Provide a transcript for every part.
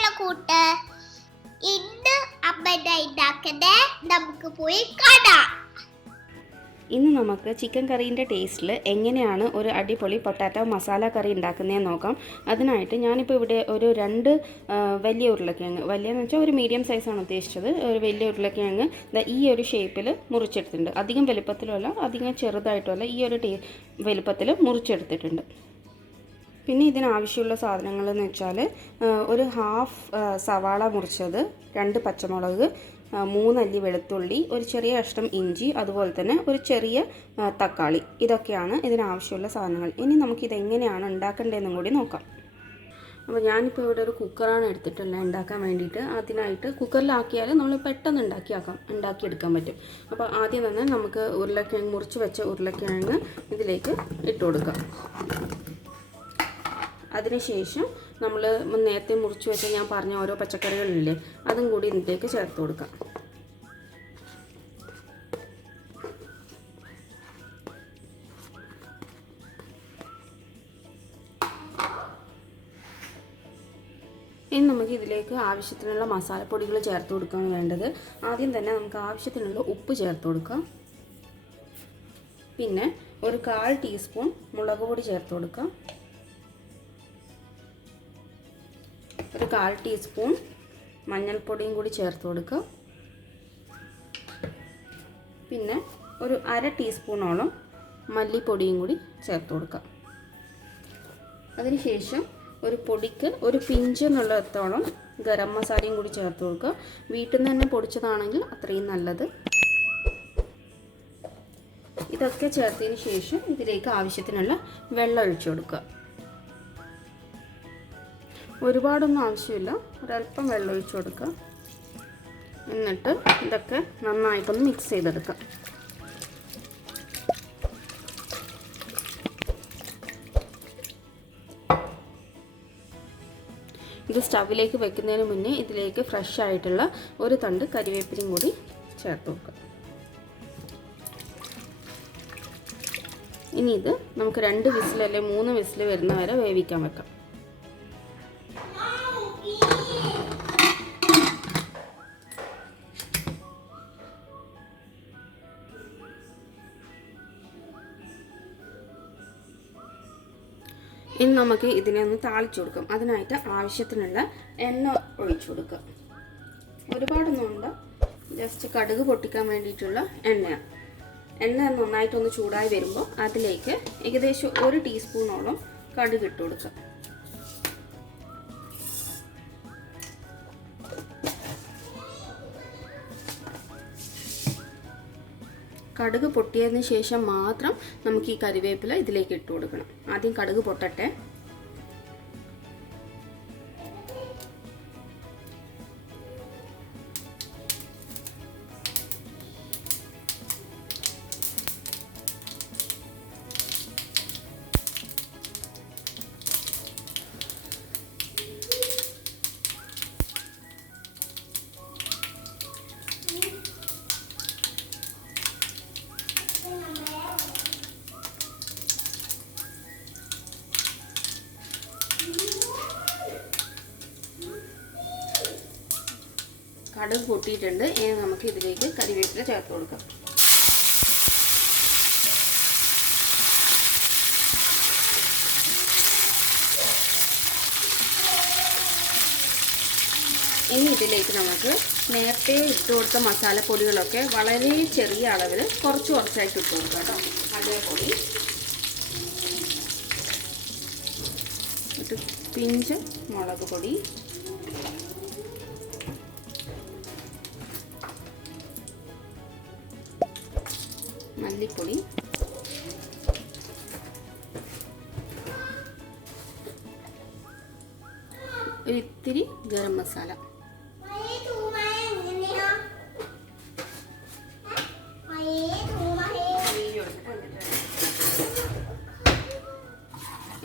അഡുക്കളക്കൂട്ട്. ഇന്ന് അമ്മയുടെ ഉണ്ടാക്കുന്നത് നമുക്ക് പോയി കാണാം. ഇന്ന് നമുക്ക് ചിക്കൻ കറീൻ്റെ ടേസ്റ്റിൽ എങ്ങനെയാണ് ഒരു അടിപൊളി പൊട്ടാറ്റോ മസാല കറി ഉണ്ടാക്കുന്നതെന്ന് നോക്കാം. അതിനായിട്ട് ഞാനിപ്പോൾ ഇവിടെ ഒരു 2 വലിയ ഉരുളക്കിഴങ്ങ്, വലിയെന്ന് വെച്ചാൽ ഒരു മീഡിയം സൈസാണ് ഉദ്ദേശിച്ചത്. ഒരു വലിയ ഉരുളക്കിഴങ്ങ് ഈ ഒരു ഷേപ്പിൽ മുറിച്ചെടുത്തിട്ടുണ്ട്. അധികം വലുപ്പത്തിലുമല്ല അധികം ചെറുതായിട്ടുമല്ല, ഈ ഒരു വലുപ്പത്തിൽ മുറിച്ചെടുത്തിട്ടുണ്ട്. പിന്നെ ഇതിനാവശ്യമുള്ള സാധനങ്ങളെന്ന് വെച്ചാൽ ഒരു ഹാഫ് സവാള മുറിച്ചത്, 2 പച്ചമുളക്, 3 അല്ലി വെളുത്തുള്ളി, ഒരു ചെറിയ കഷ്ണം ഇഞ്ചി, അതുപോലെ തന്നെ ഒരു ചെറിയ തക്കാളി. ഇതൊക്കെയാണ് ഇതിനാവശ്യമുള്ള സാധനങ്ങൾ. ഇനി നമുക്കിതെങ്ങനെയാണ് ഉണ്ടാക്കേണ്ടതെന്നും കൂടി നോക്കാം. അപ്പോൾ ഞാനിപ്പോൾ ഇവിടെ ഒരു കുക്കറാണ് എടുത്തിട്ടുള്ളത് ഉണ്ടാക്കാൻ വേണ്ടിയിട്ട്. അതിനായിട്ട് കുക്കറിലാക്കിയാൽ നമ്മൾ പെട്ടെന്ന് ഉണ്ടാക്കിയെടുക്കാൻ പറ്റും. അപ്പോൾ ആദ്യം തന്നെ നമുക്ക് ഉരുളക്കിഴങ്ങ്, മുറിച്ച് വെച്ച ഉരുളക്കിഴങ്ങ് ഇതിലേക്ക് ഇട്ട് കൊടുക്കാം. അതിനുശേഷം നമ്മൾ നേരത്തെ മുറിച്ച് വെച്ച ഞാൻ പറഞ്ഞ ഓരോ പച്ചക്കറികളില്ലേ, അതും കൂടി ഇതിലേക്ക് ചേർത്ത് കൊടുക്കാം. ഇനി നമുക്ക് ഇതിലേക്ക് ആവശ്യത്തിനുള്ള മസാലപ്പൊടികൾ ചേർത്ത് കൊടുക്കുകയാണ് വേണ്ടത്. ആദ്യം തന്നെ നമുക്ക് ആവശ്യത്തിനുള്ള ഉപ്പ് ചേർത്ത് കൊടുക്കാം. പിന്നെ ഒരു 1/4 ടീസ്പൂൺ മുളക് പൊടി ചേർത്ത് കൊടുക്കാം. ഒരു 1/4 ടീസ്പൂൺ മഞ്ഞൾപ്പൊടിയും കൂടി ചേർത്ത് കൊടുക്കുക. പിന്നെ ഒരു 1/2 ടീസ്പൂണോളം മല്ലിപ്പൊടിയും കൂടി ചേർത്ത് കൊടുക്കുക. അതിനുശേഷം ഒരു പൊടിക്ക് ഒരു പിഞ്ച് എന്നുള്ളിടത്തോളം ഗരം മസാലയും കൂടി ചേർത്ത് കൊടുക്കുക. വീട്ടിൽ നിന്ന് തന്നെ പൊടിച്ചതാണെങ്കിൽ അത്രയും നല്ലത്. ഇതൊക്കെ ചേർത്തതിന് ശേഷം ഇതിലേക്ക് ആവശ്യത്തിനുള്ള വെള്ളം ഒഴിച്ചു കൊടുക്കുക. ഒരുപാടൊന്നും ആവശ്യമില്ല, ഒരല്പം വെള്ളം ഒഴിച്ചു കൊടുക്കുക. എന്നിട്ട് ഇതൊക്കെ നന്നായിട്ടൊന്ന് മിക്സ് ചെയ്തെടുക്കാം. ഇത് സ്റ്റവിലേക്ക് വെക്കുന്നതിന് മുന്നേ ഇതിലേക്ക് ഫ്രഷ് ആയിട്ടുള്ള ഒരു തണ്ട് കരിവേപ്പിലയും കൂടി ചേർത്ത് കൊടുക്കുക. ഇനി ഇത് നമുക്ക് 2 വിസിൽ അല്ലെങ്കിൽ 3 വിസിൽ വരുന്ന വരെ വേവിക്കാൻ വെക്കാം. ഇനി നമുക്ക് ഇതിനെ ഒന്ന് താളിച്ചു കൊടുക്കാം. അതിനായിട്ട് ആവശ്യത്തിനുള്ള എണ്ണ ഒഴിച്ചു കൊടുക്കുക. ഒരുപാടൊന്നും ഉണ്ട്, ജസ്റ്റ് കടുക് പൊട്ടിക്കാൻ വേണ്ടിയിട്ടുള്ള എണ്ണയാണ്. എണ്ണ നന്നായിട്ടൊന്ന് ചൂടായി വരുമ്പോൾ അതിലേക്ക് ഏകദേശം 1 ടീസ്പൂണോളം കടുക് ഇട്ട് കൊടുക്കുക. കടുക് പൊട്ടിയതിന് ശേഷം മാത്രം നമുക്ക് ഈ കറിവേപ്പില ഇതിലേക്ക് ഇട്ട് കൊടുക്കണം. ആദ്യം കടുക് പൊട്ടട്ടെ. കടുക് പൊട്ടിയിട്ടുണ്ട്. ഇനി നമുക്ക് ഇതിലേക്ക് കറിവേപ്പില ചേർത്ത് കൊടുക്കാം. ഇനി ഇതിലേക്ക് നമുക്ക് നേരത്തെ ഇട്ട് കൊടുത്ത മസാലപ്പൊടികളൊക്കെ വളരെ ചെറിയ അളവിൽ കുറച്ചായിട്ട് ഇട്ട് കൊടുക്കാം കേട്ടോ. അതേപോലെ പിഞ്ച് മുളക് പൊടി, മല്ലിപ്പൊടി, ഇത്തിരി ഗരം മസാല.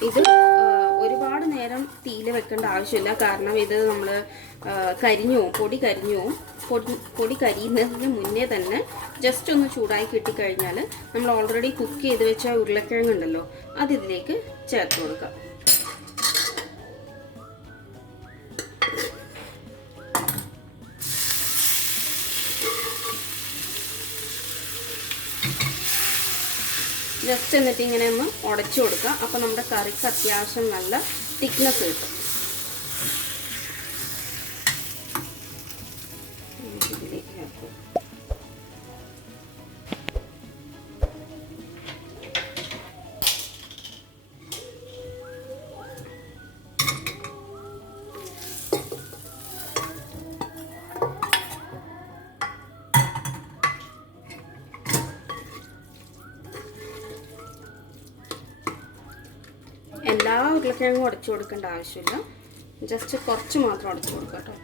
ഇത് ഒരുപാട് നേരം തീയിൽ വെക്കേണ്ട ആവശ്യമില്ല. കാരണം ഇത് നമ്മൾ കരിഞ്ഞു പോവും. പൊടി കരിയുന്നതിന് മുന്നേ തന്നെ ജസ്റ്റ് ഒന്ന് ചൂടായി കിട്ടിക്കഴിഞ്ഞാൽ നമ്മൾ ഓൾറെഡി കുക്ക് ചെയ്ത് വെച്ച ഉരുളക്കിഴങ്ങുണ്ടല്ലോ, അതിലേക്ക് ചേർത്ത് കൊടുക്കാം. ജസ്റ്റ് എന്നിട്ട് ഇങ്ങനെ ഒന്ന് ഉടച്ചു കൊടുക്കുക. അപ്പോൾ നമ്മുടെ കറിക്ക് അത്യാവശ്യം നല്ല തിക്നെസ് കിട്ടും. ഇതിലേക്ക് ചേർക്കും. എല്ലാ ഉരുളക്കിഴങ്ങും ഉടച്ചു കൊടുക്കേണ്ട ആവശ്യമില്ല, ജസ്റ്റ് കുറച്ച് മാത്രം ഉടച്ചു കൊടുക്കുക കേട്ടോ.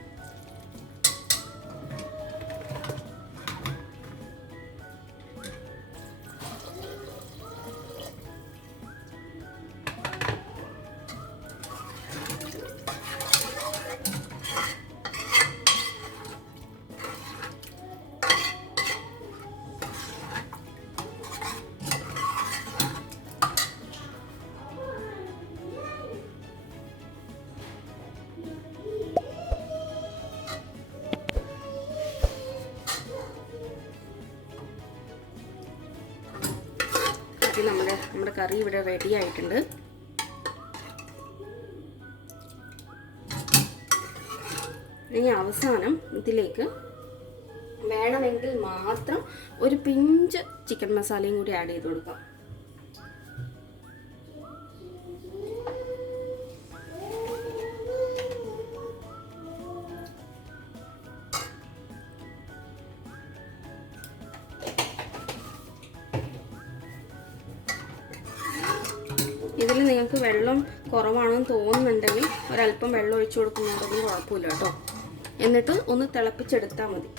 നമ്മുടെ കറി ഇവിടെ റെഡി ആയിട്ടുണ്ട്. ഇനി അവസാനം ഇതിലേക്ക് വേണമെങ്കിൽ മാത്രം ഒരു പിഞ്ച് ചിക്കൻ മസാലയും കൂടി ആഡ് ചെയ്ത് കൊടുക്കാം. ഇതിൽ നിങ്ങൾക്ക് വെള്ളം കുറവാണെന്ന് തോന്നുന്നുണ്ടെങ്കിൽ ഒരല്പം വെള്ളം ഒഴിച്ചു കൊടുക്കുന്നതൊന്നും കുഴപ്പമില്ല കേട്ടോ. എന്നിട്ട് ഒന്ന് തിളപ്പിച്ചെടുത്താൽ മതി.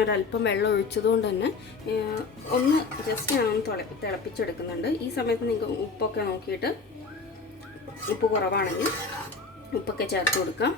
ഒരല്പം വെള്ളം ഒഴിച്ചതുകൊണ്ട് തന്നെ ഒന്ന് ജസ്റ്റ് ഞാനൊന്ന് തിളപ്പിച്ചെടുക്കുന്നുണ്ട്. ഈ സമയത്ത് നിങ്ങൾക്ക് ഉപ്പൊക്കെ നോക്കിയിട്ട് ഉപ്പ് കുറവാണെങ്കിൽ ഉപ്പൊക്കെ ചേർത്ത് കൊടുക്കാം.